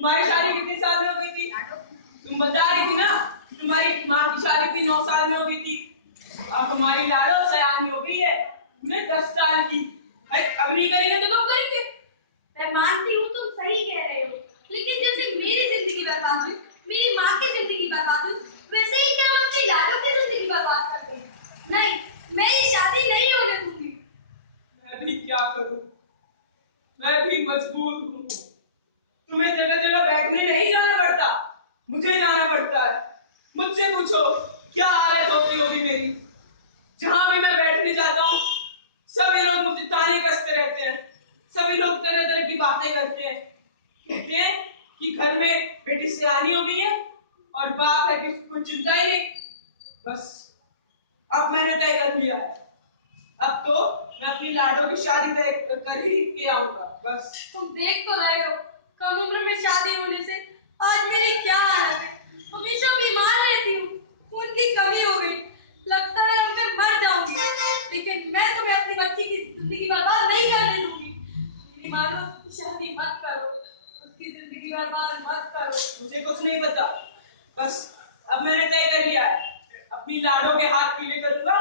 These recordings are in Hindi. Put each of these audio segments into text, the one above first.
तुम्हारी शादी कितने साल में हो गई थी? तुम बता रही थी ना तुम्हारी माँ की शादी भी 9 साल में हो गई थी। अब तुम्हारी लाडो सयानी हो गई है, तुमने 10 साल की। अब नहीं करेंगे तो कब करेंगे? मैं मानती हूँ तुम सही कह रहे हो, लेकिन जैसे मेरी जिंदगी बर्बाद हुई, मेरी माँ की जिंदगी बर्बाद हुई, वैसे ही क्या हम अपनी लाडो की जिंदगी बर्बाद कर दें? नहीं, मैं ये शादी नहीं होने दूंगी। मैं भी क्या करूं? मैं भी मजबूर हूँ। तुम्हें जगह जगह बैठने नहीं जाना पड़ता, मुझे जाना पड़ता है। मुझसे पूछो क्या हालत होती होगी मेरी। जहां भी मैं बैठने जाता हूँ सभी लोग मुझे ताने कसते रहते हैं। सभी लोग तरह तरह की बातें करते हैं। कहते हैं कि घर में बेटी सियानी हो गई है और बाप है कि उसको चिंता ही नहीं। बस अब मैंने तय कर लिया है, अब तो मैं अपनी लाडो की शादी तय कर ही के आऊंगा। बस तुम देख तो रहे हो, कम उम्र में शादी होने से आज मेरी क्या हालत है। हमेशा बीमार रहती हूँ, खून की कमी हो गई, लगता है अब मैं मर जाऊंगी। लेकिन मैं तुम्हें अपनी बच्ची की जिंदगी बर्बाद नहीं करने दूंगी। मेरी मानो की शादी मत करो, उसकी जिंदगी बर्बाद मत करो। मुझे कुछ नहीं पता, बस अब मैंने तय कर लिया है, अपनी लाडो के हाथ पीले करूंगा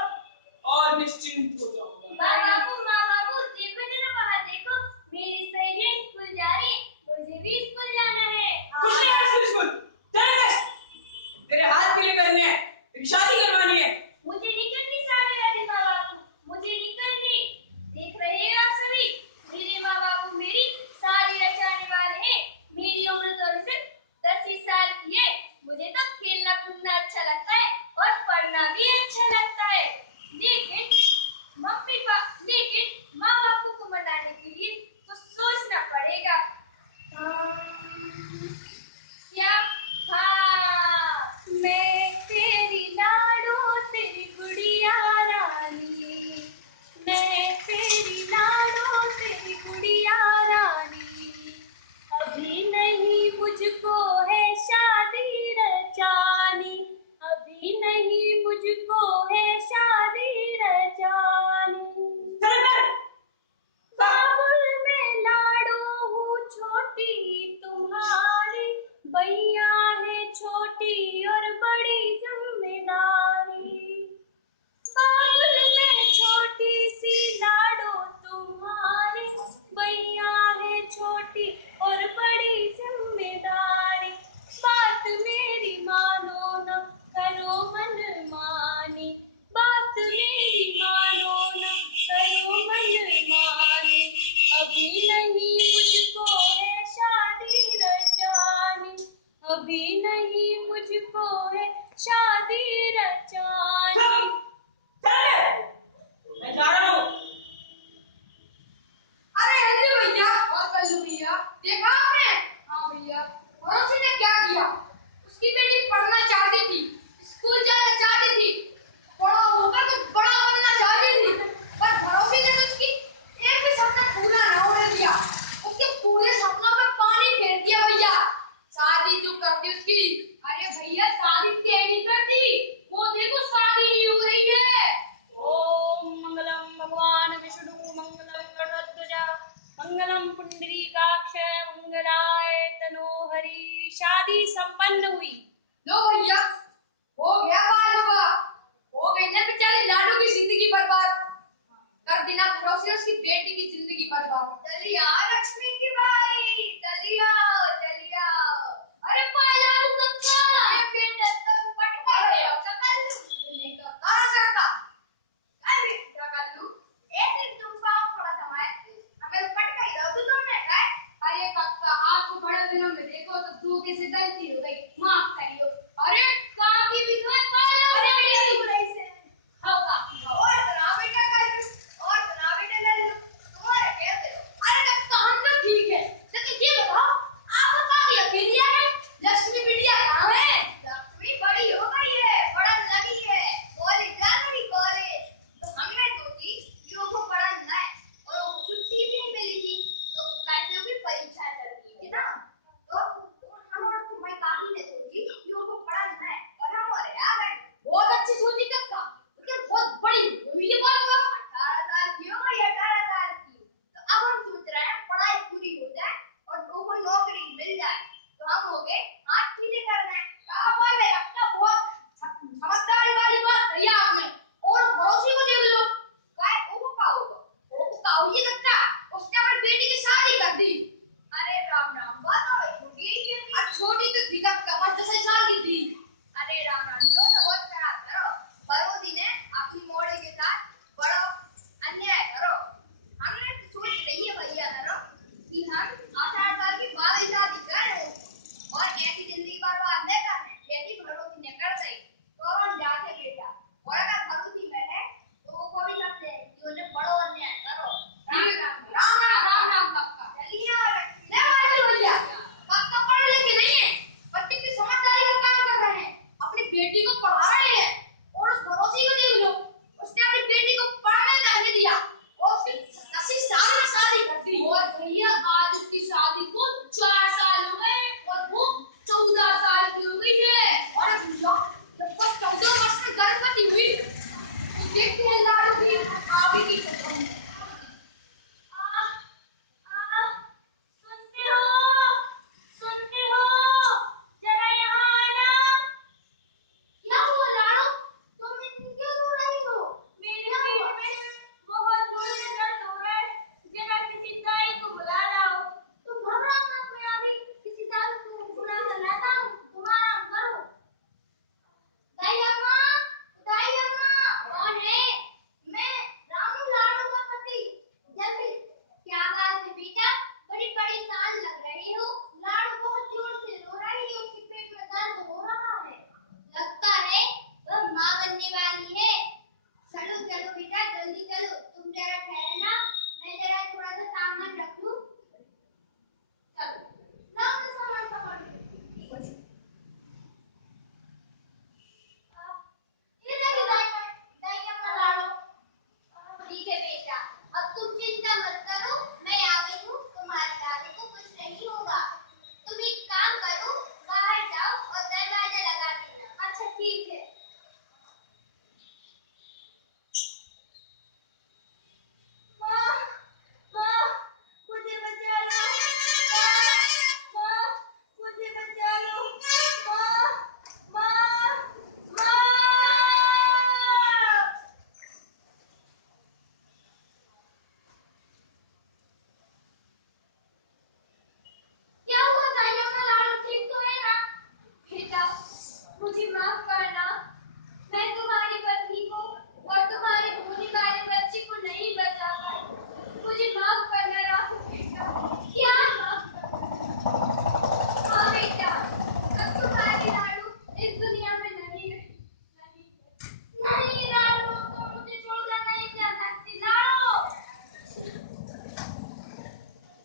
और निश्चिंत हो जाऊंगा। माँ बाबू, देखो जरा बाहर देखो, मेरी सहेलियां स्कूल जा रही है, मुझे भी स्कूल जाना है। कुछ नहीं है स्कूल, तेरे हाथ पीले करने हैं, तेरी शादी करवानी है। मुझे नहीं करनी शादी वाली माँ बाबू, मुझे नहीं करनी। देख रहे हैं आप सभी, मेरे माँ बाबू मेरी शादी रचाने वाले हैं। मेरी उम्र तो अभी सिर्फ 10 ही साल की है। मुझे तो खेलना कूदना अच्छा लगता है और पढ़ना भी अच्छा लगता है। लेकिन माँ बापू को मनाने के लिए तो सोचना पड़ेगा। क्या? हाँ, मैं तेरी लाडो तेरी गुड़िया रानी, मैं तेरी लाडो तेरी गुड़िया रानी। अभी नहीं मुझको है शादी रचानी, अभी नहीं मुझको है शादी रचानी। बाबुल में लाडो हूँ छोटी तुम्हारी, भैया है छोटी और बड़ी जिम्मेदारी। बाबुल में छोटी सी लाडो तुम्हारी, भैया है छोटी और बड़ी जिम्मेदारी। बात मेरी मानो न करो मनमानी, बात मेरी मानो न करो मनमानी। अभी नहीं मुझको है शादी रचानी, अभी नहीं मुझको है शादी रचानी। मैं जा रहा हूँ। अरे हल्दी भैया और कल्लू भैया, देखा आपने? हाँ भैया, पड़ोसी ने क्या किया? उसकी बेटी पढ़ना चाहती थी, स्कूल जाना चाहती थी, बड़ा होकर कुछ बड़ा बनना चाहती थी, पर पड़ोसी ने तो उसकी एक भी सपना पूरा न होने दिया। उसके पूरे सपनों पे पानी फेर दिया भैया। शादी जो करती उसकी, अरे भैया शादी क्यों नहीं करती? वो देखो शादी नहीं हो रही है। ओम मंगलम भगवान विष्णु मंगलम गरुड़ध्वज मंगलम पुंडरीकाक्ष मंगलाय तनोहरि। शादी संपन्न हुई। लो भैया, हो गया बाल विवाह, हो गई ना बेचारी लाडो की जिंदगी बर्बाद, कर देना पड़ोसी उसकी बेटी की जिंदगी बर्बाद। चलिए लक्ष्मी की बाई, चलिए चलिए। अरे पाया कक्का, ये बेटा तो पटका गया, कक्का नहीं करता करता। अरे कल्लू, ऐसे तुम पाओ थोड़ा दमाए, हमें तो पटका ही दो तुमने काय? अरे कक्का, आपको बड़े दिनों में देखो तो तू कैसे गलती हो गई, माफ करियो। अरे काकी भी तो पाया, अरे बेटी से हाँ काकी हाँ। और सुना बेटा कल्लू, और सुना बेटा लल्लू, तुम्हारे कैसे हो? अरे कक्का हम तो ठीक है, लेकिन ये बताओ आप काकी अकेली है? लक्ष्मी बिटिया कहाँ है? लक्ष्मी बड़ी हो गई है, पढ़ने लगी है, कॉलेज जा रही कॉलेज। तो हमने सोची कि वो पढ़ना है और वो छुट्टी भी नहीं मिली थी, तो कैसे भी परीक्षा चल रही है ना, तो हम और तुम्हारी काकी ने सोची कि वो पढ़ना है, जो तो बहुत खराब करो। पड़ोसी ने अपनी मोड़ी के साथ बड़ा अन्याय करो। हमने सोच रही है भैया करो कि हम 18 साल की बाद शादी करें और ऐसी जिंदगी बर्बाद न करें। यदि पड़ोसी ने कर दी तो हम जाते बेटा, और अगर पड़ोसी में है तो वो को भी सकते हैं कि उन्हें बड़ो अन्याय करो। राम राम कक्का। चलिए ले वाले भैया, कक्का पढ़े लिखे नहीं है, बच्चे की समझदारी का काम कर रहे हैं, अपनी बेटी को पढ़ा रहे हैं। और उस भरोसी को देख लो, उसने अपनी बेटी को पढ़ने जाने दिया और फिर 80 साल में शादी कर दी। और भैया आज उसकी शादी को 4 साल हो गए और वो 14 साल की हो गई है। और भैया जब वो 14 वर्ष में गर्भवती हुई तो देखते हैं लाडो की आगे की कहानी। सुनते हो जरा यहाँ आना। क्या हुआ लाडो, तुम इतनी क्यों रो रही हो? मेरे पेट में बहुत जोर से दर्द हो रहा है, जरा किसी दाई को बुला लाओ। तुम घबराओ मत, मैं अभी किसी दाई को बुला कर लाता हूँ, तुम आराम करो। दाई अम्मा, कौन है? मैं रामू, लाडो का पति। जल्दी क्या बात है बेटा, बड़ी परेशान लग रही हो। लाडो बहुत जोर से रो रही है, उसके पेट में दर्द हो रहा है। लगता है वह माँ बनने वाली है। चलो चलो बेटा जल्दी चलो, तुम जरा ठहरना, मैं जरा थोड़ा सा सामान रख लूं। चलो लाओ तो सामान पकड़ लो। ये देखो दाई अम्मा लाडो। ठीक है बेटा, अब तुम चिंता मत करो, मैं आ गई हूँ, तुम्हारे लाडो को कुछ नहीं होगा। तुम एक काम करो, बाहर जाओ और दरवाजा लगा देना। अच्छा ठीक है। माँ, माँ, मुझे बचा लो। माँ, मुझे बचा लो। माँ, माँ, माँ। क्या हुआ दाई अम्मा लाडो, ठीक तो है ना? बेटा मुझे माफ करना, मैं तुम्हारी पत्नी को और तुम्हारे होने वाले बच्चे को नहीं बचा पाई। मुझे माफ करना राहु बेटा, क्या माफ करना। हाँ बेटा, अब तुम्हारी लाडो इस दुनिया में नहीं रही। नहीं लाडो, तुम मुझे छोड़कर नहीं जा सकती लाडो।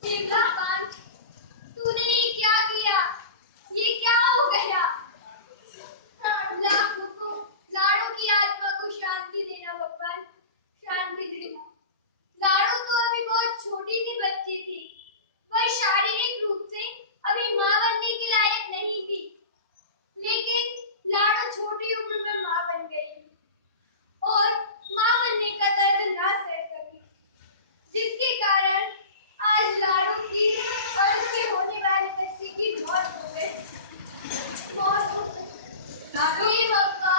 हे भगवान, तूने ये क्या किया? ये क्या हो गया? लाडो की आत्मा को शांति देना भगवान, शांति देना। लाडो तो अभी बहुत छोटी सी बच्ची थी, वह शारीरिक रूप से अभी माँ बनने के लायक नहीं थी, लेकिन लाडो छोटी उम्र में माँ बन गई और माँ बनने का दर्द ना सह सकी, जिसके कारण आज लाडो की और उसके होने वाले बच्चे की मौत हो गई। लाडो ये बप्पा,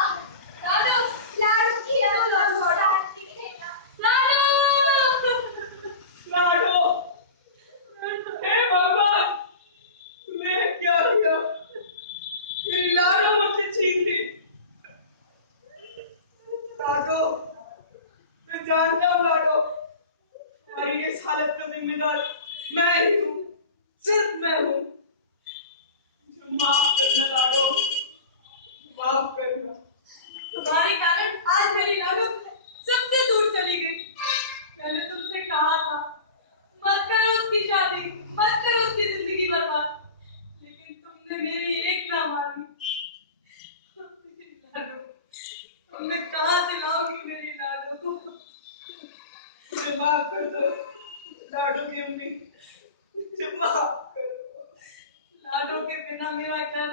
लाडो, लाडो की शांति देना। लाडो लाडो, हे भगवान, मैं क्या किया? मेरी लाडो मुझसे छीन ली। लाडो, मैं जानता हूँ लाडो, तुम्हारी इस हालत का जिम्मेदार मैं ही हूँ, सिर्फ मैं हूँ। मुझे माफ करना लाडो, माफ करना। तुम्हारे कारण आज मेरी लाडो सबसे दूर चली गई। मैंने तुमसे कहा था मत करो उसकी शादी, मत करो उसकी जिंदगी बर्बाद, लेकिन तुमने मेरी एक ना मानी। मेरी लाडो, तुमने कहाँ से लाओगी मेरी लाडो को? मुझे माफ कर दो लाडो की अम्मी, मुझे माफ कर दो। लाडो के बिना मेरा घर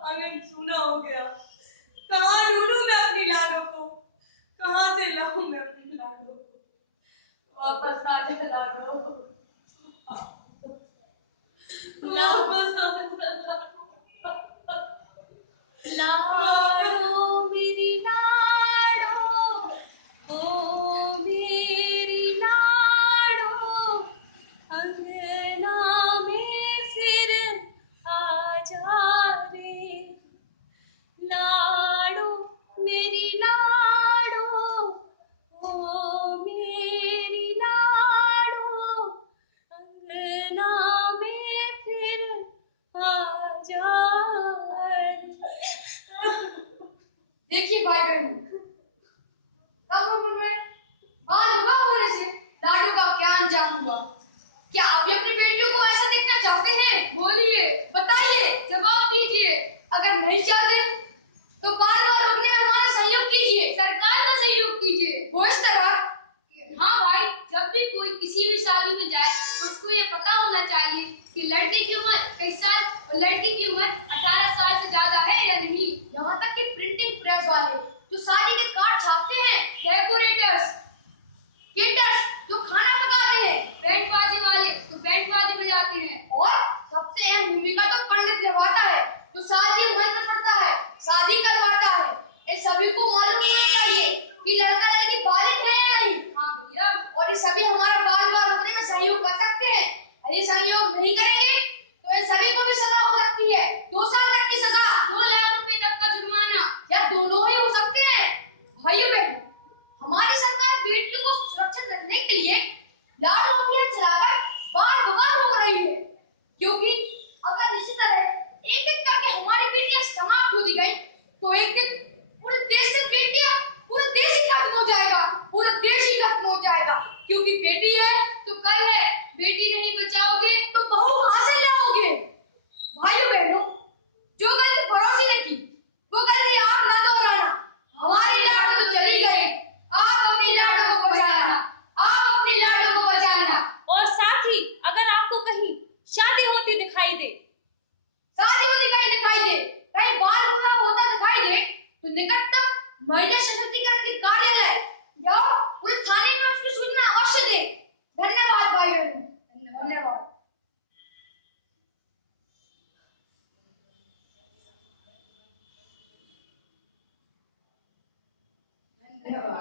आंगन सूना हो गया। कहाँ ढूंढूं मैं अपनी लाडो को? कहाँ से लाऊं मैं अपनी लाडो को? वापस आ जा लाडो, वापस आ जा लाडो मेरी लाडो, ओ मेरी लाडो, अंगना में फिर आ जा रे। लाडो धन्यवाद।